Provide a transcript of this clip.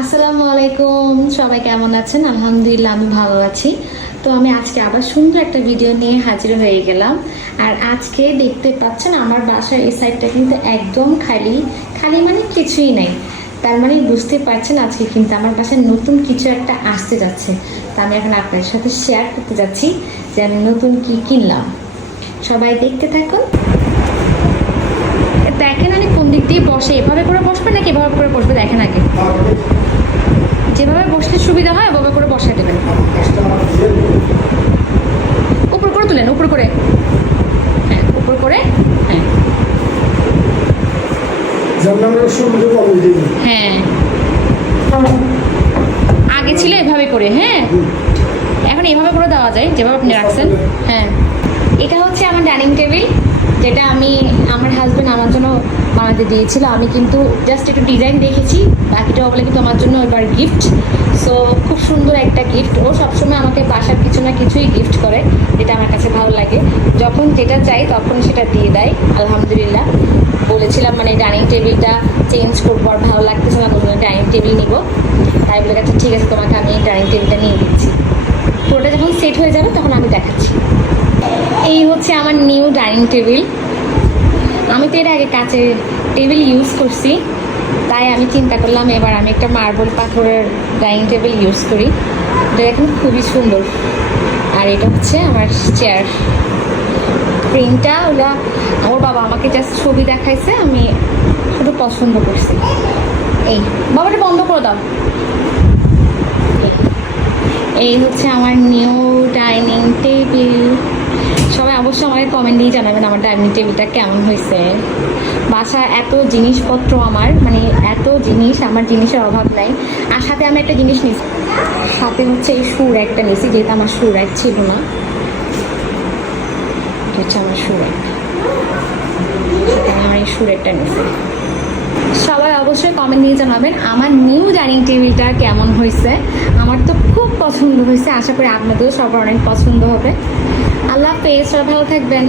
আসসালামু আলাইকুম, সবাই কেমন আছেন? আলহামদুলিল্লাহ আমি ভালো আছি। তো আমি আজকে আবার সুন্দর একটা ভিডিও নিয়ে হাজির হয়ে গেলাম। আর আজকে দেখতে পাচ্ছেন আমার বাসার এই সাইডটা কিন্তু একদম খালি খালি, মানে কিছুই নাই। তার মানে বুঝতে পারছেন আজকে কিন্তু আমার বাসায় নতুন কিছু একটা আসতে যাচ্ছে। তো আমি এখন আপনাদের সাথে শেয়ার করতে যাচ্ছি যে আমি নতুন কি কিনলাম। সবাই দেখতে থাকুন। দেখেন আমি কোন দিক দিয়ে বসে, এভাবে করে বসবে নাকি এভাবে করে বসবে দেখেন আগে। যেভাবে বসলে সুবিধা হয় ওভাবে করে বসায় দেবেন। উপর করে তুলেন, উপর করে, হ্যাঁ উপর করে, হ্যাঁ হ্যাঁ আগে ছিল এভাবে করে, হ্যাঁ এখন এভাবে করে দেওয়া যায় যেভাবে আপনি রাখছেন। হ্যাঁ এটা হচ্ছে আমার ডাইনিং টেবিল, যেটা আমি আমার হাজব্যান্ড আমার জন্য বানাতে দিয়েছিল। আমি কিন্তু জাস্ট একটু ডিজাইন দেখেছি, বাকিটা বলে কিন্তু আমার জন্য এবার গিফট। সো খুব সুন্দর একটা গিফট। ও সবসময় আমাকে বাসার কিছু না কিছুই গিফট করে, যেটা আমার কাছে ভালো লাগে। যখন যেটা চাই তখন সেটা দিয়ে দেয়, আলহামদুলিল্লাহ। বলেছিলাম মানে ডাইনিং টেবিলটা চেঞ্জ করবো, আর ভালো লাগতেছে না, নতুন ডাইনিং টেবিল নিব। তাই বলে গেছে ঠিক আছে তোমাকে আমি ডাইনিং টেবিলটা নিয়ে দিচ্ছি। তো ওটা যখন সেট হয়ে যাবে তখন আমি দেখাচ্ছি। এই হচ্ছে আমার নিউ ডাইনিং টেবিল। আমি তো এর আগে কাচের টেবিল ইউজ করছি, তাই আমি চিন্তা করলাম এবার আমি একটা মার্বেল পাথরের ডাইনিং টেবিল ইউজ করি। এটা এখন খুবই সুন্দর। আর এটা হচ্ছে আমার চেয়ার। প্রিন্টটা ওরা ওর বাবা আমাকে জাস্ট ছবি দেখাইছে, আমি শুধু পছন্দ করছি। এই বাবাটা বন্ধ করে দাও। এই হচ্ছে আমার নিউ ডাইনিং টেবিল। সবাই অবশ্যই আমাকে কমেন্ট দিয়ে জানাবেন আমার ডাইনিং টেবিলটা কেমন হয়েছে। বাসায় এত জিনিসপত্র, আমার মানে এত জিনিস, আমার জিনিসের অভাব নাই। আর সাথে আমি একটা জিনিস নিচ্ছি, সাথে হচ্ছে এই শু র্যাকটা নিয়েছি, যেহেতু আমার শু র্যাক ছিল না। এটা হচ্ছে আমার শু র্যাক, সাথে আমি আমার এই শু র্যাকটা নিয়েছি। সবাই অবশ্যই কমেন্ট দিয়ে জানাবেন আমার নিউ ডাইনিং টেবিলটা কেমন হয়েছে। আমার তো খুব পছন্দ হয়েছে, আশা করি আপনাদেরও সবার অনেক পছন্দ হবে। আল্লাহ হাফেজ, সবাই ভালো থাকবেন।